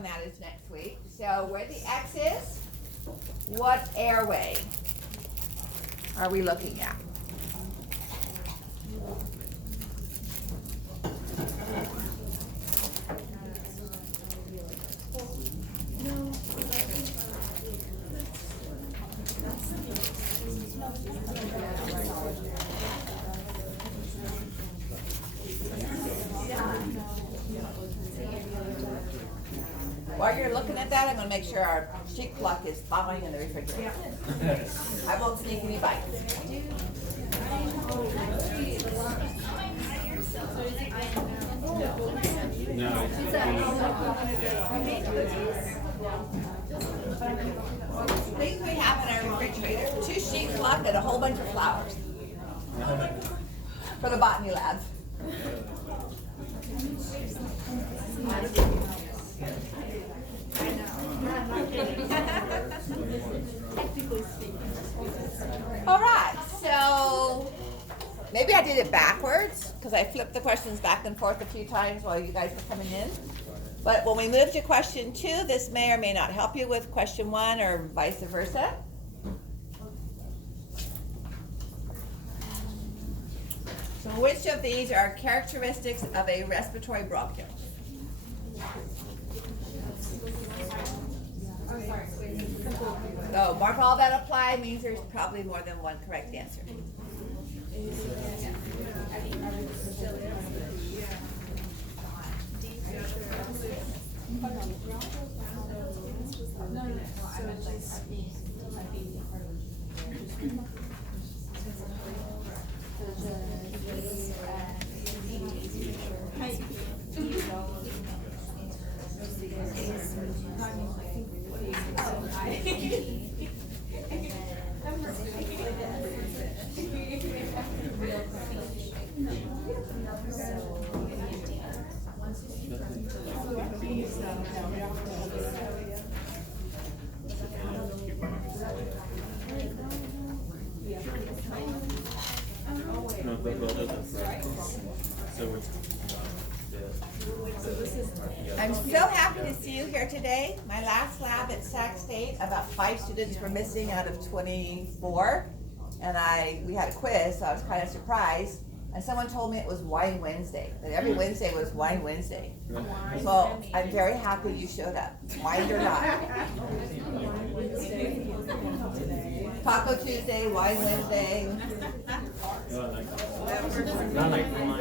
on that is next week. So where the X is, what airway are we looking at? While you're looking at that, I'm going to make sure our sheet clock is thawing in the refrigerator. I won't sneak any bites. Things we have in our refrigerator: 2 sheet clock and a whole bunch of flowers for the botany labs. All right, so maybe I did it backwards because I flipped the questions back and forth a few times while you guys were coming in. But when we move to question 2, this may or may not help you with question 1 or vice versa. So which of these are characteristics of a respiratory bronchial? So mark all that apply means there's probably more than one correct answer. I'm so happy to see you here today. My last lab at Sac State, about 5 students were missing out of 24, and we had a quiz, so I was kind of surprised. And someone told me it was Wine Wednesday, that every Wednesday was Wine Wednesday. So I'm very happy you showed up, wine or not. Taco Tuesday, Wine Wednesday. Not like wine.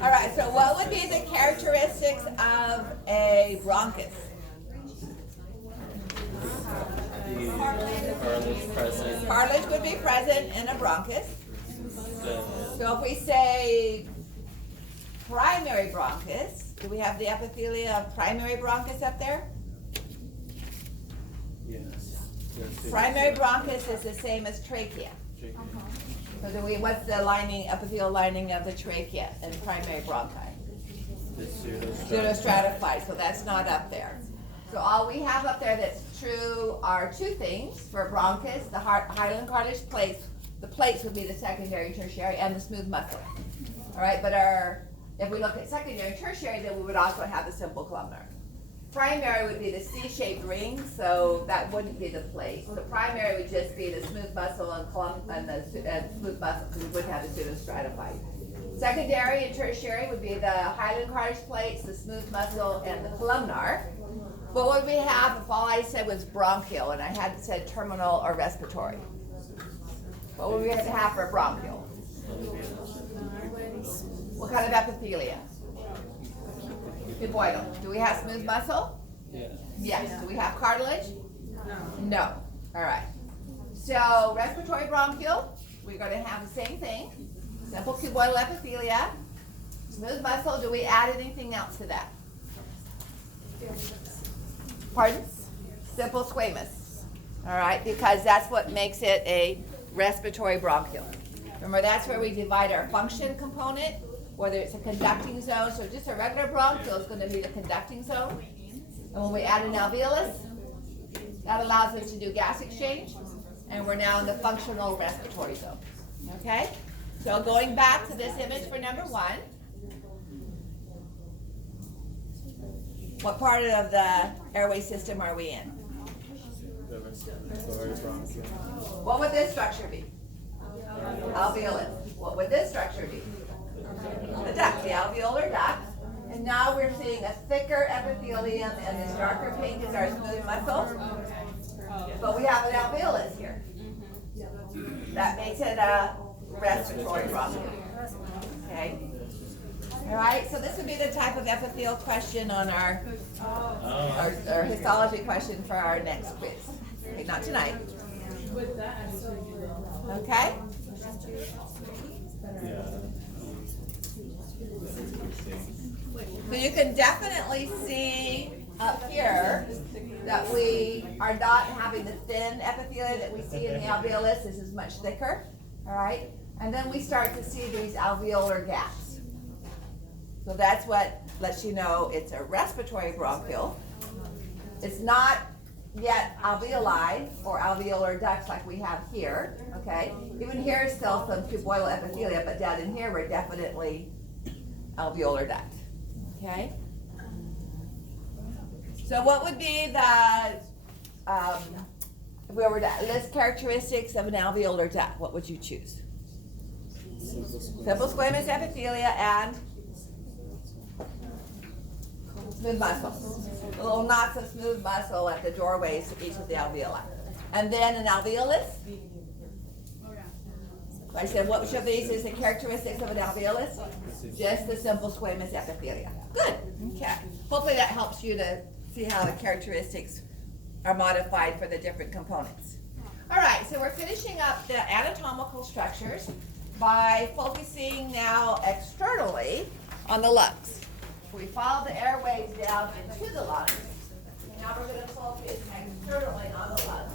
All right, so what would be the characteristics of a bronchus? Cartilage present. Cartilage would be present in a bronchus. So if we say primary bronchus, do we have the epithelia of primary bronchus up there? Yes. Primary bronchus is the same as trachea. So what's the epithelial lining of the trachea in primary bronchi? Pseudostratified, so that's not up there. So all we have up there that's true are 2 things for bronchus: the hyaline cartilage plates. The plates would be the secondary, tertiary, and the smooth muscle. All right, but if we look at secondary and tertiary, then we would also have the simple columnar. Primary would be the C-shaped ring, so that wouldn't be the plate. The primary would just be the smooth muscle and smooth muscle, because we wouldn't have the pseudostratified. Secondary and tertiary would be the hyaline cartilage plates, the smooth muscle, and the columnar. What would we have if all I said was bronchial and I hadn't said terminal or respiratory? What would we have to have for a bronchial? What kind of epithelia? Cuboidal. Do we have smooth muscle? Yes. Yes. Do we have cartilage? No. All right. So respiratory bronchial, we're going to have the same thing. Simple cuboidal epithelia. Smooth muscle. Do we add anything else to that? Pardon? Simple squamous. All right, because that's what makes it a respiratory bronchial. Remember, that's where we divide our function component whether it's a conducting zone, so just a regular bronchial is going to be the conducting zone. And when we add an alveolus, that allows us to do gas exchange, and we're now in the functional respiratory zone. Okay? So going back to this image for number 1, what part of the airway system are we in? What would this structure be? Alveolus. What would this structure be? The duct, the alveolar duct. And now we're seeing a thicker epithelium, and this darker pink is our smooth muscle. But we have an alveolus here. That makes it a respiratory bronchial. Okay? All right, so this would be the type of epithelial question on our histology question for our next quiz. Okay, not tonight. Okay? So you can definitely see up here that we are not having the thin epithelia that we see in the alveolus. This is much thicker, all right? And then we start to see these alveolar gaps. So that's what lets you know it's a respiratory bronchial. It's not yet alveoli or alveolar ducts like we have here, okay? Even here is still some cuboidal epithelia, but down in here we're definitely alveolar duct, okay? So what would be the, if we were to list characteristics of an alveolar duct, what would you choose? Simple squamous epithelia and smooth muscle. Little knots of smooth muscle at the doorways to each of the alveoli. And then an alveolus. I said, which of these is the characteristics of an alveolus? Just the simple squamous epithelia. Good. Okay. Hopefully that helps you to see how the characteristics are modified for the different components. All right, so we're finishing up the anatomical structures by focusing now externally on the lungs. We follow the airways down into the lungs. Now we're going to focus externally on the lungs.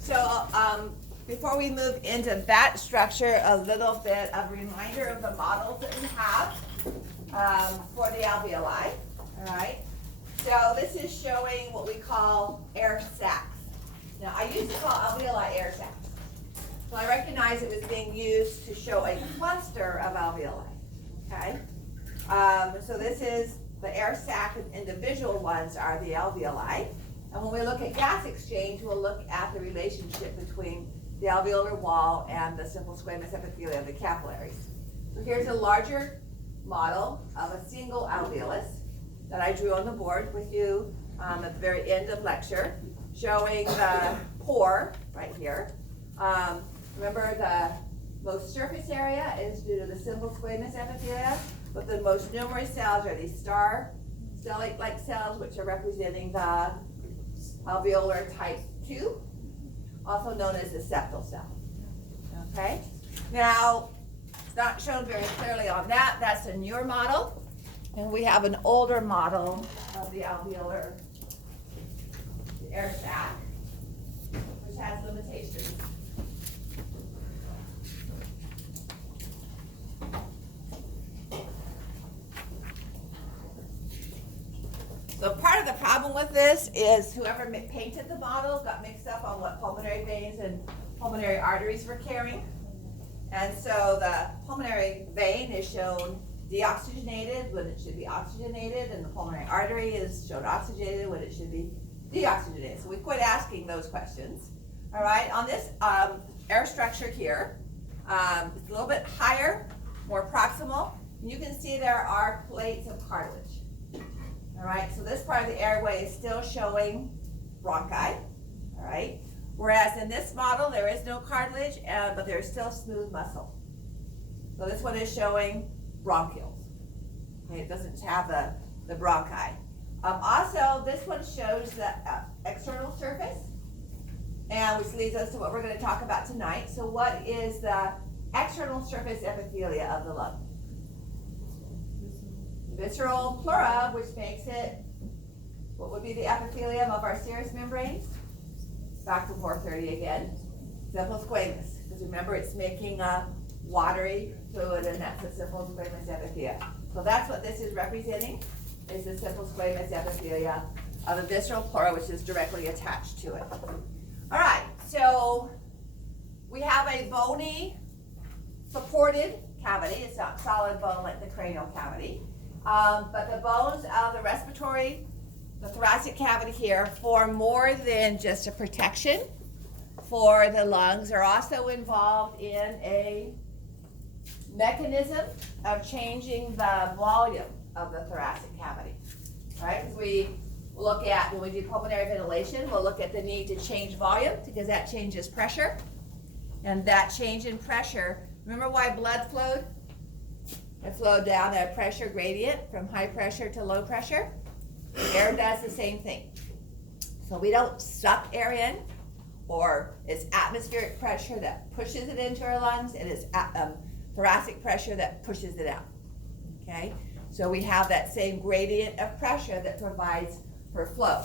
So before we move into that structure, a little bit of reminder of the models that we have for the alveoli. All right. So this is showing what we call air sacs. Now I used to call alveoli air sacs. So I recognize it was being used to show a cluster of alveoli. Okay. So this is the air sac, and individual ones are the alveoli. And when we look at gas exchange, we'll look at the relationship between the alveolar wall and the simple squamous epithelia of the capillaries. So here's a larger model of a single alveolus that I drew on the board with you at the very end of lecture, showing the pore right here. Remember, the most surface area is due to the simple squamous epithelia, but the most numerous cells are these star stellate-like cells, which are representing the alveolar type 2, also known as the septal cell. Okay? Now, it's not shown very clearly on that. That's a newer model. And we have an older model of the alveolar air sac, which has limitations. So part of the problem with this is whoever painted the model got mixed up on what pulmonary veins and pulmonary arteries were carrying. And so the pulmonary vein is shown deoxygenated when it should be oxygenated, and the pulmonary artery is shown oxygenated when it should be deoxygenated. So we quit asking those questions. All right, on this air structure here, it's a little bit higher, more proximal. You can see there are plates of cartilage. All right, so this part of the airway is still showing bronchi, all right? Whereas in this model, there is no cartilage, but there's still smooth muscle. So this one is showing bronchioles. Okay, it doesn't have the bronchi. Also, this one shows the external surface, and which leads us to what we're going to talk about tonight. So what is the external surface epithelia of the lung? Visceral pleura, which makes it what would be the epithelium of our serous membranes? Back to 430 again. Simple squamous, because remember it's making a watery fluid, and that's a simple squamous epithelia. So that's what this is representing, is the simple squamous epithelia of the visceral pleura, which is directly attached to it. All right, so we have a bony supported cavity. It's not solid bone like the cranial cavity, but the bones of the respiratory, the thoracic cavity here, form more than just a protection for the lungs. Are also involved in a mechanism of changing the volume of the thoracic cavity, right? Because we look at, when we do pulmonary ventilation, we'll look at the need to change volume because that changes pressure. And that change in pressure, remember why blood flowed? It flowed down a pressure gradient from high pressure to low pressure. Air does the same thing. So we don't suck air in, or it's atmospheric pressure that pushes it into our lungs, and it's thoracic pressure that pushes it out, okay? So we have that same gradient of pressure that provides for flow.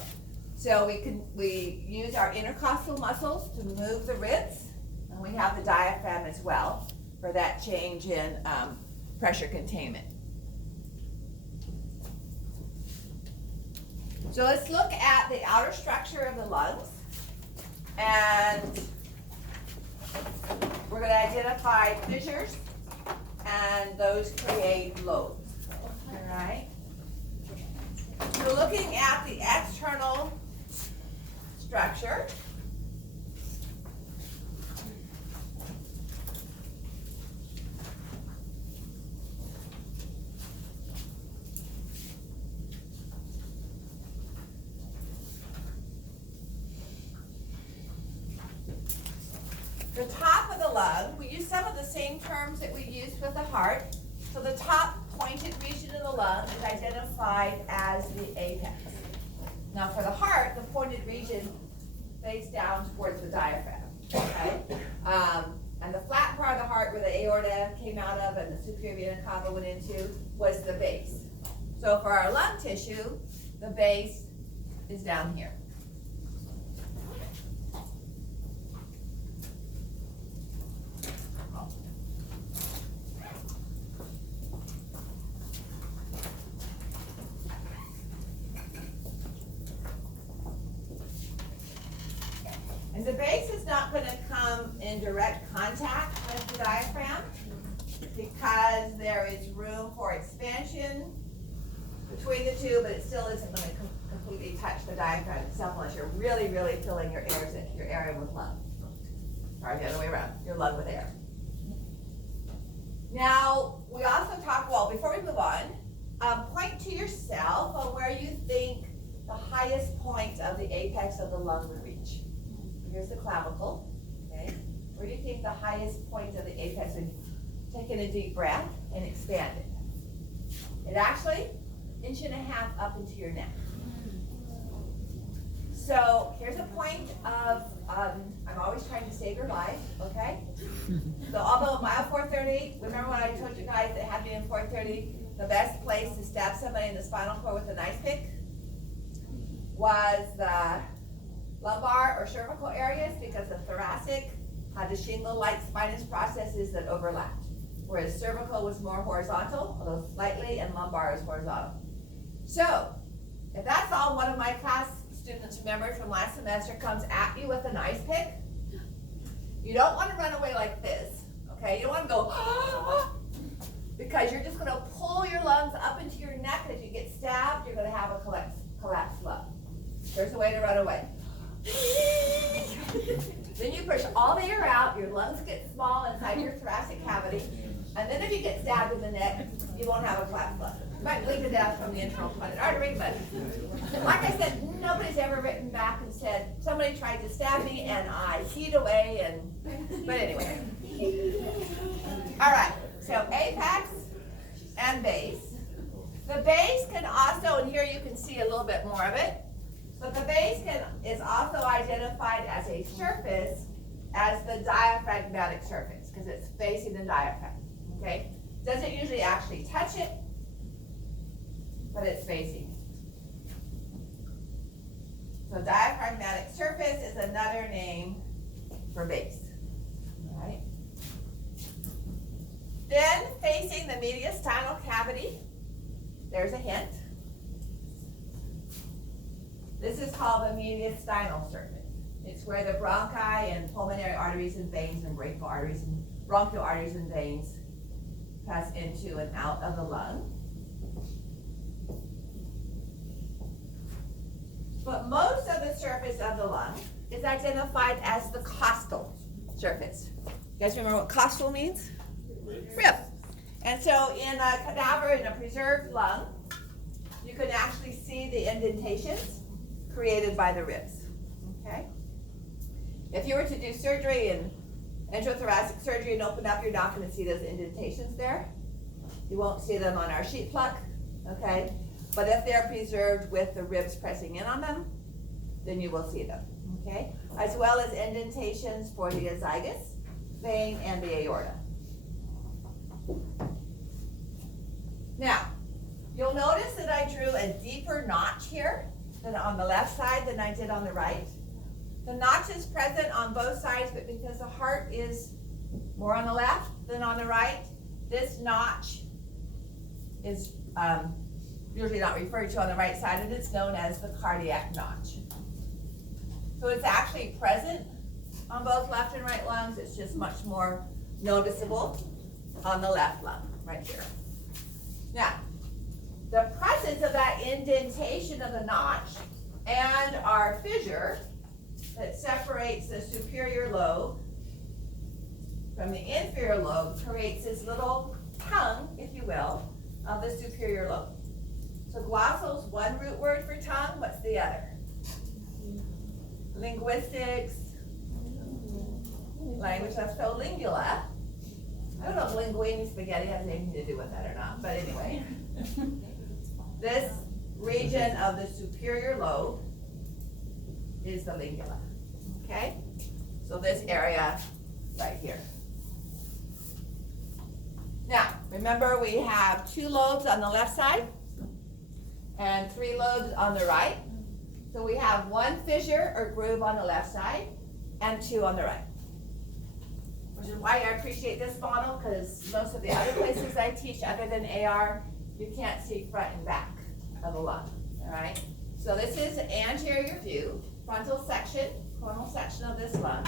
So we use our intercostal muscles to move the ribs, and we have the diaphragm as well for that change in pressure containment. So let's look at the outer structure of the lungs, and we're going to identify fissures, and those create lobes. All right. So looking at the external structure, the top of the lung, we use some of the same terms that we used with the heart. So the top pointed region of the lung is identified as the apex. Now for the heart, the pointed region face down towards the diaphragm, okay? And the flat part of the heart where the aorta came out of and the superior vena cava went into was the base. So for our lung tissue, the base is down here. And the base is not going to come in direct contact with the diaphragm because there is room for expansion between the two, but it still isn't going to completely touch the diaphragm itself unless you're really, really filling your area with lung. Or the other way around, your lung with air. Now, we also talk, well, before we move on, point to yourself on where you think the highest point of the apex of the lung would reach. Here's the clavicle, okay? Where do you think the highest point of the apex would take in a deep breath and expand it? It actually, 1.5 inches up into your neck. So here's a point of, I'm always trying to save your life, okay? So although mile 430, remember when I told you guys that had to be in 430, the best place to stab somebody in the spinal cord with a knife pick was the lumbar or cervical areas, because the thoracic had the shingle-like spinous processes that overlapped, whereas cervical was more horizontal, although slightly, and lumbar is horizontal. So, if that's all one of my class students remembered from last semester comes at you with an ice pick, you don't want to run away like this, okay? You don't want to go, because you're just going to pull your lungs up into your neck, and if you get stabbed, you're going to have a collapsed lung. There's a way to run away. Then you push all the air out, your lungs get small inside your thoracic cavity, and then if you get stabbed in the neck, you won't have a collapsed lung. You might bleed to death from the internal carotid artery, but like I said, nobody's ever written back and said, somebody tried to stab me and I hewed away, but anyway. All right, so apex and base. The base can also, and here you can see a little bit more of it, but the base is also identified as a surface as the diaphragmatic surface because it's facing the diaphragm, okay? Doesn't usually actually touch it, but it's facing. So diaphragmatic surface is another name for base. All right. Then facing the mediastinal cavity, there's a hint. This is called the mediastinal surface. It's where the bronchi and pulmonary arteries and veins and bronchial arteries and veins pass into and out of the lung. But most of the surface of the lung is identified as the costal surface. You guys remember what costal means? Rib. And so in a cadaver, in a preserved lung, you can actually see the indentations created by the ribs. Okay? If you were to do surgery and enterothoracic surgery and open up, you're not going to see those indentations there. You won't see them on our sheet pluck. Okay? But if they're preserved with the ribs pressing in on them, then you will see them. Okay? As well as indentations for the azygos vein and the aorta. Now, you'll notice that I drew a deeper notch here than on the left side than I did on the right. The notch is present on both sides, but because the heart is more on the left than on the right, this notch is usually not referred to on the right side, and it's known as the cardiac notch. So it's actually present on both left and right lungs. It's just much more noticeable on the left lung, right here. Now, the presence of that indentation of the notch and our fissure that separates the superior lobe from the inferior lobe creates this little tongue, if you will, of the superior lobe. So glossal is one root word for tongue. What's the other? Linguistics. Language, so lingula. I don't know if linguine spaghetti has anything to do with that or not, but anyway. This region of the superior lobe is the lingula. Okay? So this area right here. Now, remember we have 2 lobes on the left side and 3 lobes on the right. So we have 1 fissure or groove on the left side and 2 on the right. Which is why I appreciate this model, because most of the other places I teach other than AR, you can't see front and back of the lung, all right? So this is an anterior view, frontal section, coronal section of this lung.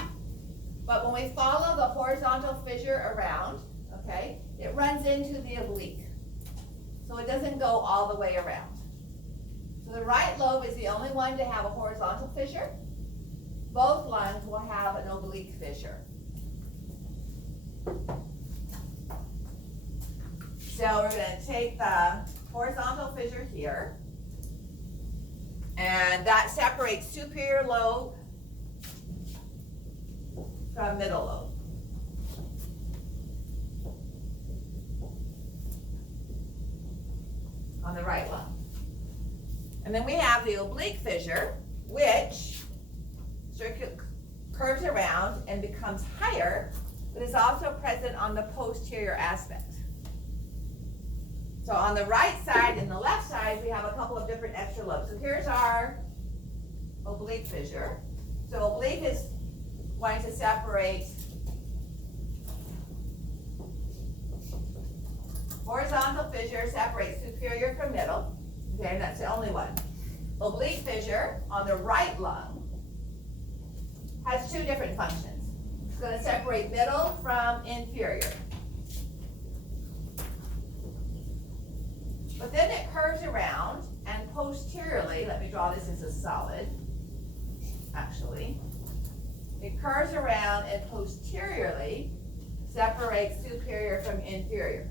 But when we follow the horizontal fissure around, okay, it runs into the oblique. So it doesn't go all the way around. So the right lobe is the only one to have a horizontal fissure. Both lungs will have an oblique fissure. So we're going to take the horizontal fissure here, and that separates superior lobe from middle lobe. On the right lung. And then we have the oblique fissure, which curves around and becomes higher, but is also present on the posterior aspect. So on the right side and the left side, we have a couple of different extra lobes. So here's our oblique fissure. So oblique is going to separate horizontal fissure separates superior from middle. Okay, and that's the only one. Oblique fissure on the right lung has 2 different functions. It's going to separate middle from inferior. But then it curves around and posteriorly, let me draw this as a solid, actually. It curves around and posteriorly separates superior from inferior.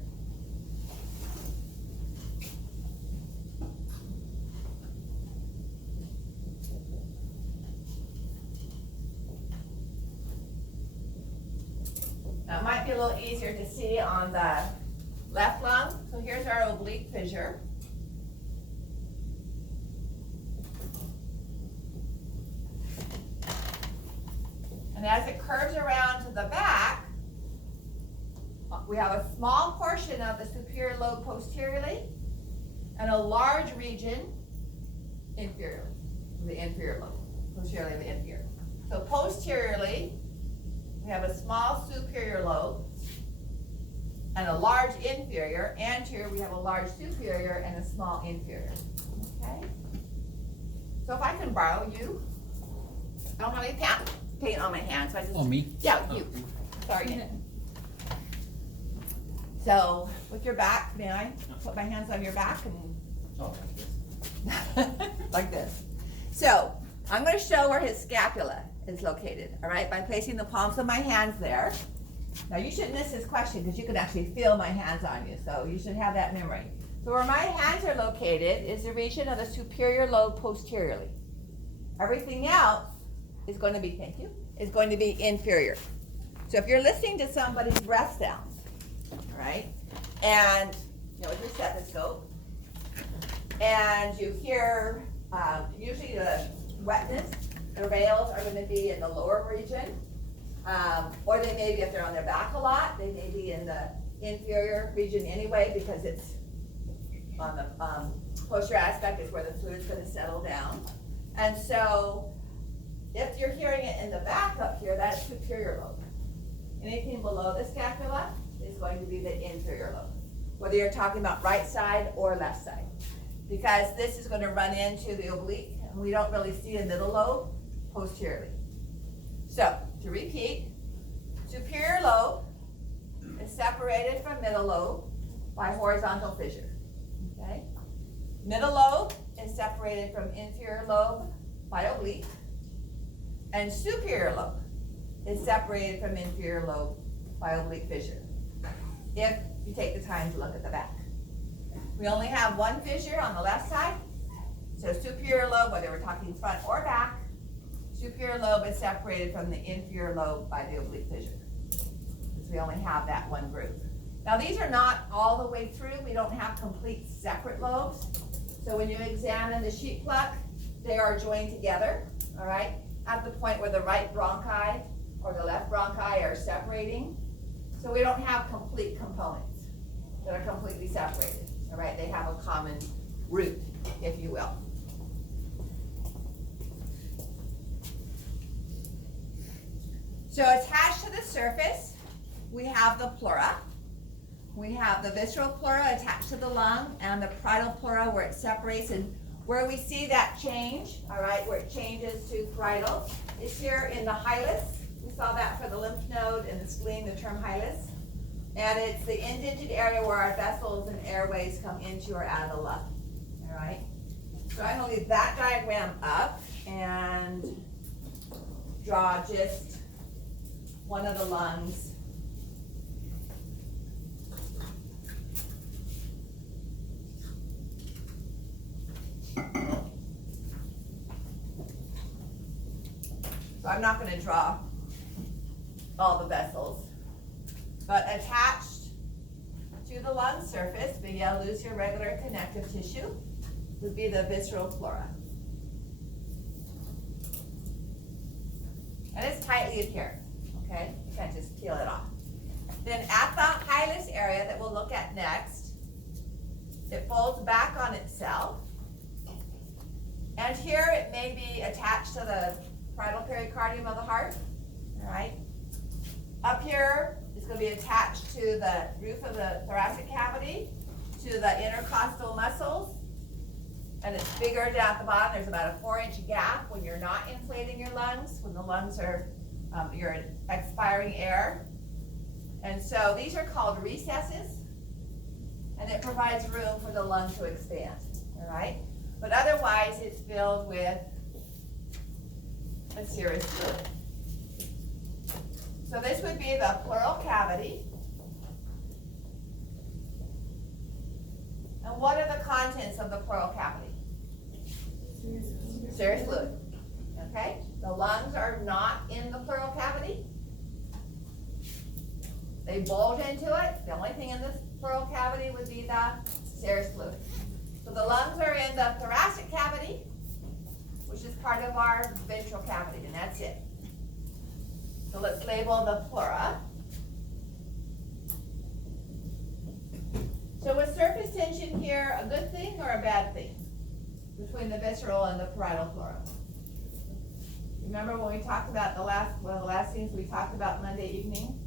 Now it might be a little easier to see on the left lung. So here's our oblique fissure. And as it curves around to the back, we have a small portion of the superior lobe posteriorly and a large region inferiorly, the inferior lobe. posteriorly of the inferior. So posteriorly, we have a small superior lobe and a large inferior. Anterior, we have a large superior and a small inferior. Okay? So if I can borrow you, I don't have any paint on my hands, so I just. Oh, me? Yeah, you. Sorry, Nick. So with your back, may I put my hands on your back and Oh, like this. So I'm going to show where his scapula is located, all right, by placing the palms of my hands there. Now you shouldn't miss this question because you can actually feel my hands on you, so you should have that memory. So where my hands are located is the region of the superior lobe posteriorly. Everything else is going to be, thank you, is going to be inferior. So if you're listening to somebody's breath sounds, all right, and with your stethoscope, and you hear usually the wetness, the rails are going to be in the lower region, or they may be, if they're on their back a lot, they may be in the inferior region anyway, because it's on the posterior aspect is where the fluid's going to settle down. And so if you're hearing it in the back up here, that's superior lobe. Anything below the scapula is going to be the inferior lobe, whether you're talking about right side or left side, because this is going to run into the oblique, and we don't really see the middle lobe posteriorly. So to repeat, superior lobe is separated from middle lobe by horizontal fissure. Okay? Middle lobe is separated from inferior lobe by oblique, and superior lobe is separated from inferior lobe by oblique fissure, if you take the time to look at the back. We only have one fissure on the left side, so superior lobe, whether we're talking front or back, superior lobe is separated from the inferior lobe by the oblique fissure, because we only have that one group. Now these are not all the way through, we don't have complete separate lobes, so when you examine the sheet pluck, they are joined together, all right, at the point where the right bronchi or the left bronchi are separating. So we don't have complete components that are completely separated, all right? They have a common root, if you will. So attached to the surface, we have the pleura. We have the visceral pleura attached to the lung, and the parietal pleura where it separates, and where we see that change, all right, where it changes to parietal, is here in the hilus. We saw that for the lymph node and the spleen, the term hilus. And it's the indented area where our vessels and airways come into or out of the lung, all right? So I'm gonna leave that diagram up and draw just one of the lungs. So I'm not going to draw all the vessels, but attached to the lung surface via loose irregular connective tissue would be the visceral pleura. And it's tightly adherent, okay? You can't just peel it off. Then at the hilus area that we'll look at next, it folds back on itself. And here it may be attached to the parietal pericardium of the heart, all right? Up here, it's going to be attached to the roof of the thoracic cavity, to the intercostal muscles, and it's bigger down at the bottom. There's about a 4-inch gap when you're not inflating your lungs, when the lungs are, you're expiring air. And so these are called recesses, and it provides room for the lung to expand, all right? But otherwise, it's filled with a serous fluid. So this would be the pleural cavity. And what are the contents of the pleural cavity? Serous fluid. Okay? The lungs are not in the pleural cavity. They bulge into it. The only thing in this pleural cavity would be the serous fluid. So the lungs are in the thoracic cavity, which is part of our ventral cavity, and that's it. So let's label the pleura. So was surface tension here a good thing or a bad thing between the visceral and the parietal pleura? Remember when we talked about one of the last things we talked about Monday evening?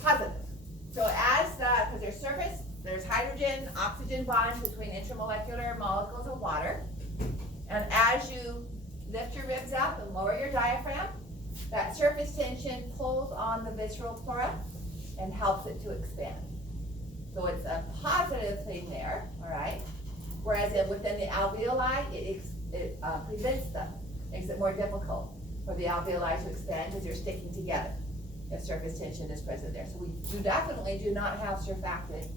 Positive. So because there's hydrogen, oxygen bonds between intramolecular molecules of water. And as you lift your ribs up and lower your diaphragm, that surface tension pulls on the visceral pleura and helps it to expand. So it's a positive thing there, all right? Whereas within the alveoli, it prevents them, makes it more difficult for the alveoli to expand because they're sticking together if surface tension is present there. So we definitely do not have surfactant,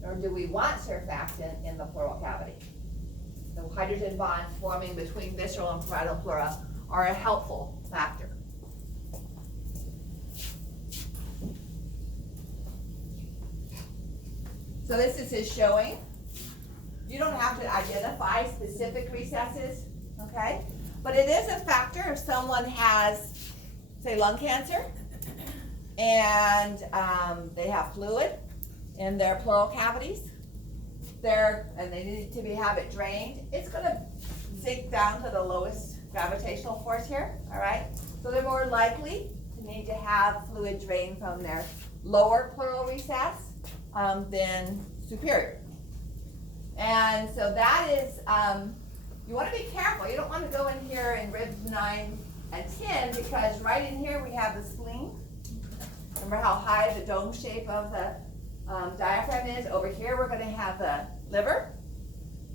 nor do we want surfactant in the pleural cavity. The hydrogen bonds forming between visceral and parietal pleura are a helpful factor. So this is showing. You don't have to identify specific recesses, okay? But it is a factor if someone has, say, lung cancer, and they have fluid in their pleural cavities, and they need to have it drained. It's going to sink down to the lowest gravitational force here, all right? So they're more likely to need to have fluid drained from their lower pleural recess than superior. And so that is, you want to be careful. You don't want to go in here in ribs 9 and 10 because right in here we have the spleen. Remember how high the dome shape of the diaphragm is? Over here we're going to have the liver.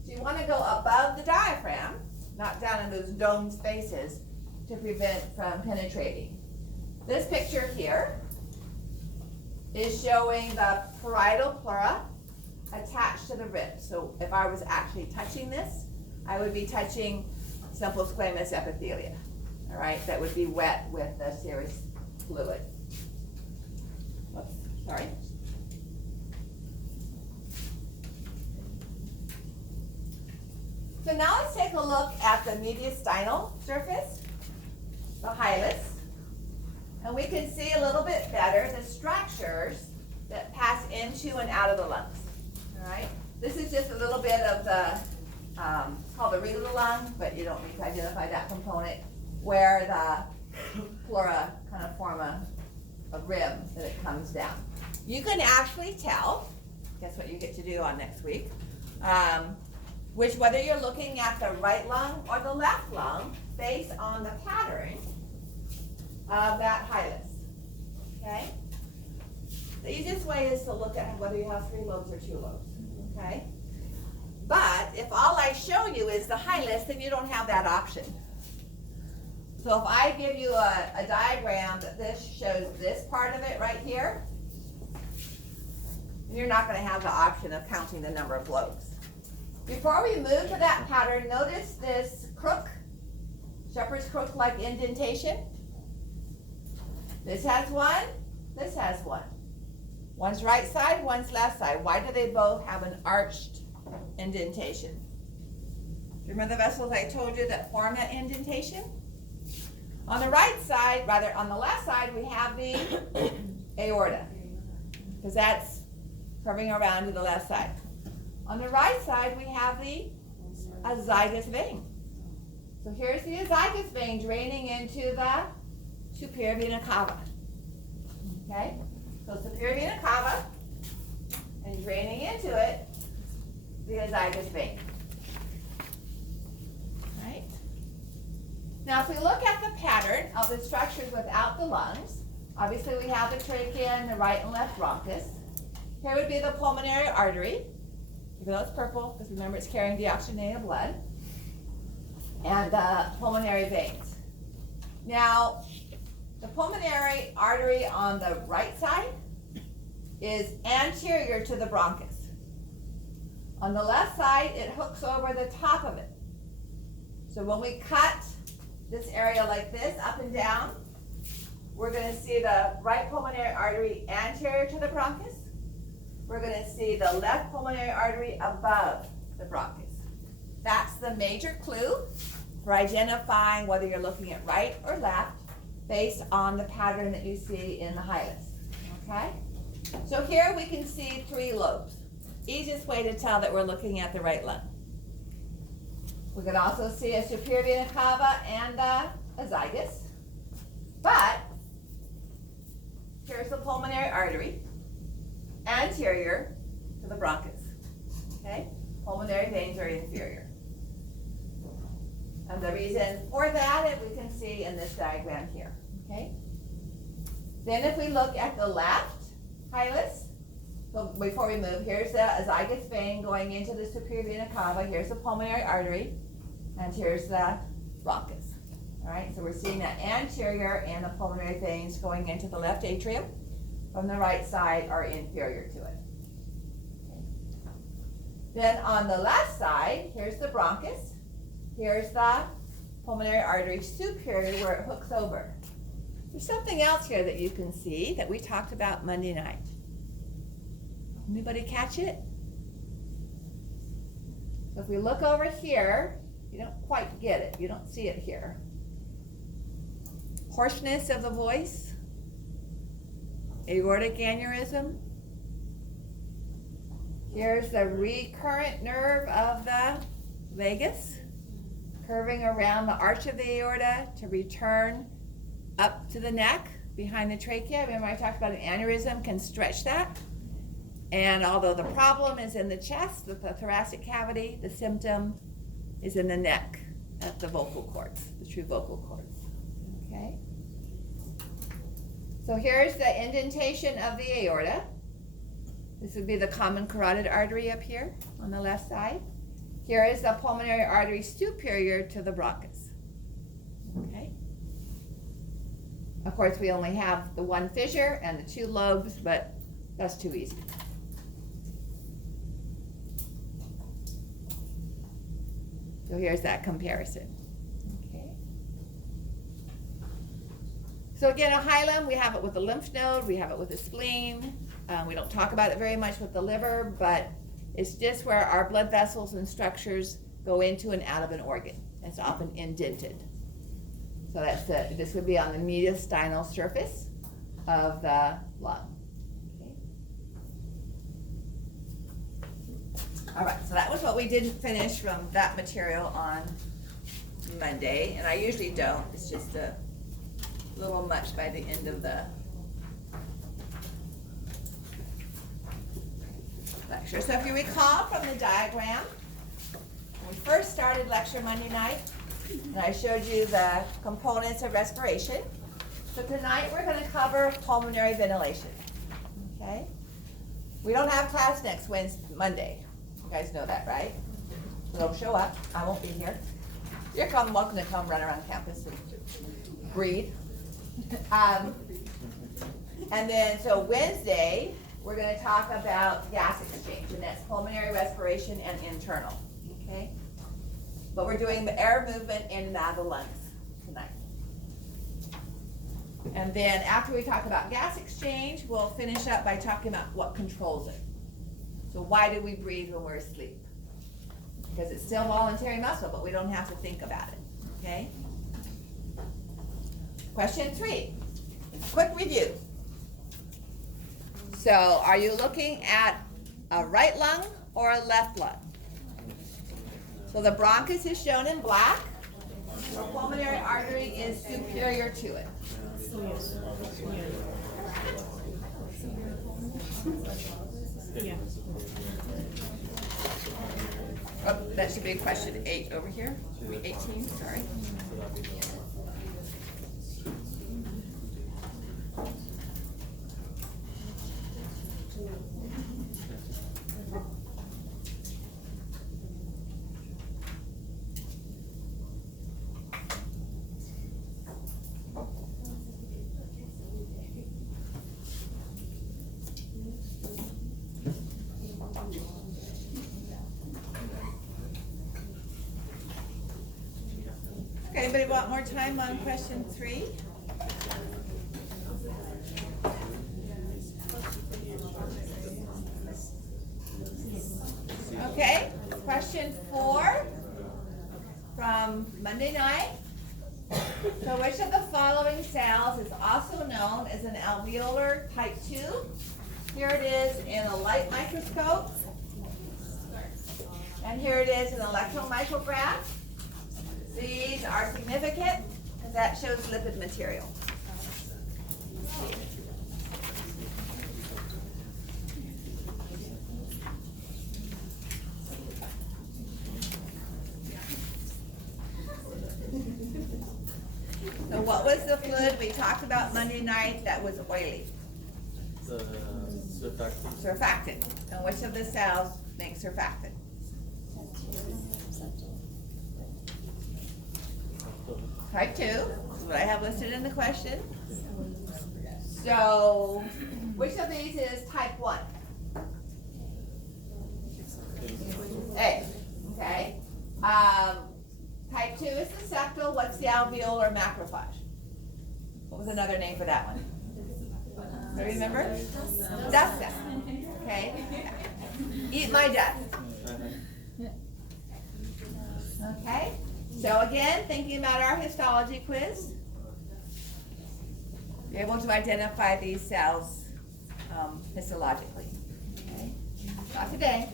So you want to go above the diaphragm, not down in those dome spaces to prevent from penetrating. This picture here is showing the parietal pleura attached to the rib. So if I was actually touching this, I would be touching simple squamous epithelia, all right? That would be wet with the serous fluid. Oops, sorry. So now let's take a look at the mediastinal surface, the hilus, and we can see a little bit better the structures that pass into and out of the lungs. All right, this is just a little bit of the, called the reed of the lung, but you don't need to identify that component, where the pleura kind of form a rim that it comes down. You can actually tell, guess what you get to do on next week, whether you're looking at the right lung or the left lung based on the pattern of that hilus, okay? The easiest way is to look at whether you have 3 lobes or 2 lobes, okay? But if all I show you is the hilus, then you don't have that option. So if I give you a diagram that this shows this part of it right here, you're not going to have the option of counting the number of lobes. Before we move to that pattern, notice this crook, shepherd's crook-like indentation. This has one, this has one. One's right side, one's left side. Why do they both have an arched indentation? Remember the vessels I told you that form that indentation? On the right side, rather on the left side, we have the aorta, because that's curving around to the left side. On the right side, we have the azygous vein. So here's the azygous vein draining into the superior vena cava. Okay? So superior vena cava, and draining into it, the azygous vein. Right? Now, if we look at the pattern of the structures without the lungs, obviously we have the trachea and the right and left bronchus. Here would be the pulmonary artery, even though it's purple, because remember it's carrying deoxygenated blood, and the pulmonary veins. Now, the pulmonary artery on the right side is anterior to the bronchus. On the left side, it hooks over the top of it. So when we cut this area like this, up and down, we're going to see the right pulmonary artery anterior to the bronchus. We're going to see the left pulmonary artery above the bronchus. That's the major clue for identifying whether you're looking at right or left based on the pattern that you see in the hilus. Okay? So here we can see 3 lobes. Easiest way to tell that we're looking at the right lung. We can also see a superior vena cava and a azygos. But here's the pulmonary artery, anterior to the bronchus. Okay? Pulmonary veins are inferior. And the reason for that, we can see in this diagram here. Okay? Then if we look at the left hilus, so before we move, here's the azygos vein going into the superior vena cava, here's the pulmonary artery, and here's the bronchus. All right, so we're seeing that anterior and the pulmonary veins going into the left atrium from the right side are inferior to it. Okay. Then on the left side, here's the bronchus, here's the pulmonary artery superior where it hooks over. There's something else here that you can see that we talked about Monday night. Anybody catch it? So if we look over here, you don't quite get it. You don't see it here. Hoarseness of the voice, aortic aneurysm. Here's the recurrent nerve of the vagus, curving around the arch of the aorta to return up to the neck behind the trachea. Remember I talked about an aneurysm can stretch that. And although the problem is in the chest with the thoracic cavity, the symptom is in the neck at the vocal cords, the true vocal cords. Okay? So here's the indentation of the aorta. This would be the common carotid artery up here on the left side. Here is the pulmonary artery superior to the bronchus. Okay? Of course, we only have the one fissure and the two lobes, but that's too easy. So here's that comparison. Okay. So again, a hilum, we have it with the lymph node, we have it with the spleen. We don't talk about it very much with the liver, but it's just where our blood vessels and structures go into and out of an organ. It's often indented. So that's this would be on the mediastinal surface of the lung. All right, so that was what we didn't finish from that material on Monday, and I usually don't. It's just a little much by the end of the lecture. So if you recall from the diagram, when we first started lecture Monday night, and I showed you the components of respiration. So tonight we're going to cover pulmonary ventilation. Okay? We don't have class next Monday. You guys know that, right? So don't show up. I won't be here. You're welcome to come run around campus and breathe. And then, so Wednesday, we're going to talk about gas exchange, and that's pulmonary respiration and internal. Okay? But we're doing the air movement in and out of the lungs tonight. And then after we talk about gas exchange, we'll finish up by talking about what controls it. So why do we breathe when we're asleep? Because it's still voluntary muscle, but we don't have to think about it, okay? Question 3, quick review. So are you looking at a right lung or a left lung? So the bronchus is shown in black. The pulmonary artery is superior to it. Yeah. Oh, that should be question 8 over here. 18, sorry. Okay, anybody want more time on question 3? Okay, question 4 from Monday night. So which of the following cells is also known as an alveolar type 2? Here it is in a light microscope. And here it is in electromicrograph. These are significant because that shows lipid material. So what was the fluid we talked about Monday night that was oily? The surfactant. Surfactant. And which of the cells makes surfactant? Type 2, is what I have listed in the question. So, which of these is type 1? A, okay. Type 2 is the septal. What's the alveolar macrophage? What was another name for that one? Do you remember? Dust cell. Okay. Eat my dust. Okay. So again, thinking about our histology quiz, you're able to identify these cells histologically. Okay. Not today.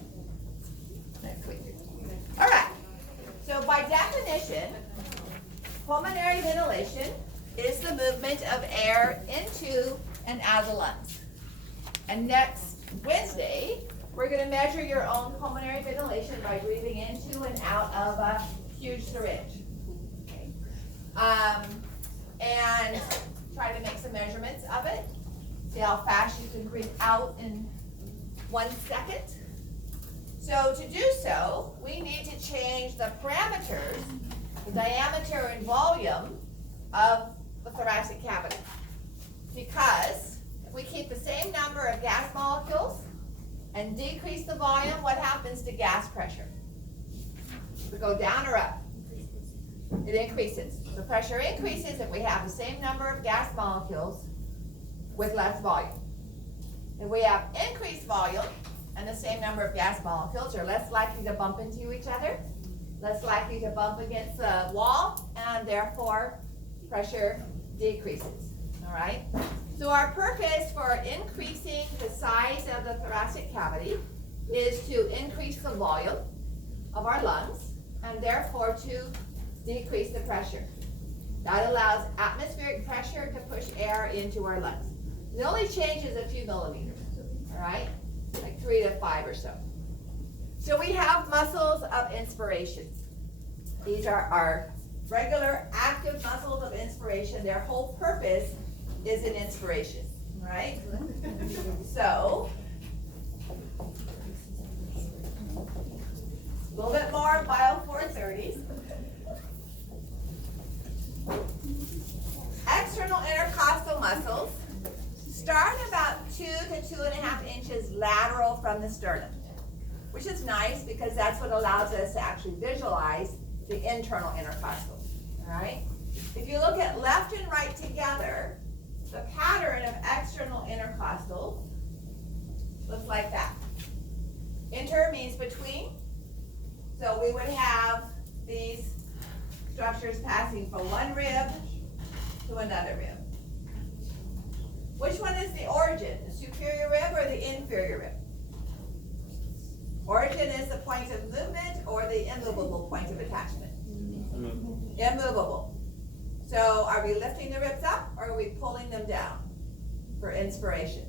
Next week. All right. So by definition, pulmonary ventilation is the movement of air into and out of the lungs. And next Wednesday, we're going to measure your own pulmonary ventilation by breathing into and out of a huge syringe. Okay. And try to make some measurements of it. See how fast you can breathe out in 1 second. So to do so, we need to change the parameters, the diameter and volume of the thoracic cavity. Because if we keep the same number of gas molecules and decrease the volume, what happens to gas pressure? Does it go down or up? It increases. The pressure increases if we have the same number of gas molecules with less volume. If we have increased volume and the same number of gas molecules, you're less likely to bump into each other, less likely to bump against the wall, and therefore pressure decreases. All right? So our purpose for increasing the size of the thoracic cavity is to increase the volume of our lungs and therefore to decrease the pressure. That allows atmospheric pressure to push air into our lungs. It only changes a few millimeters, all right? Like 3 to 5 or so. So we have muscles of inspiration. These are our regular active muscles of inspiration. Their whole purpose is in inspiration, right? So, a little bit more bio 430s. External intercostal muscles start about 2 to 2.5 inches lateral from the sternum, which is nice because that's what allows us to actually visualize the internal intercostal, all right? If you look at left and right together, the pattern of external intercostal looks like that. Inter means between, so we would have these structures passing from one rib to another rib. Which one is the origin, the superior rib or the inferior rib? Origin is the point of movement or the immovable point of attachment? Immovable. So are we lifting the ribs up or are we pulling them down for inspiration?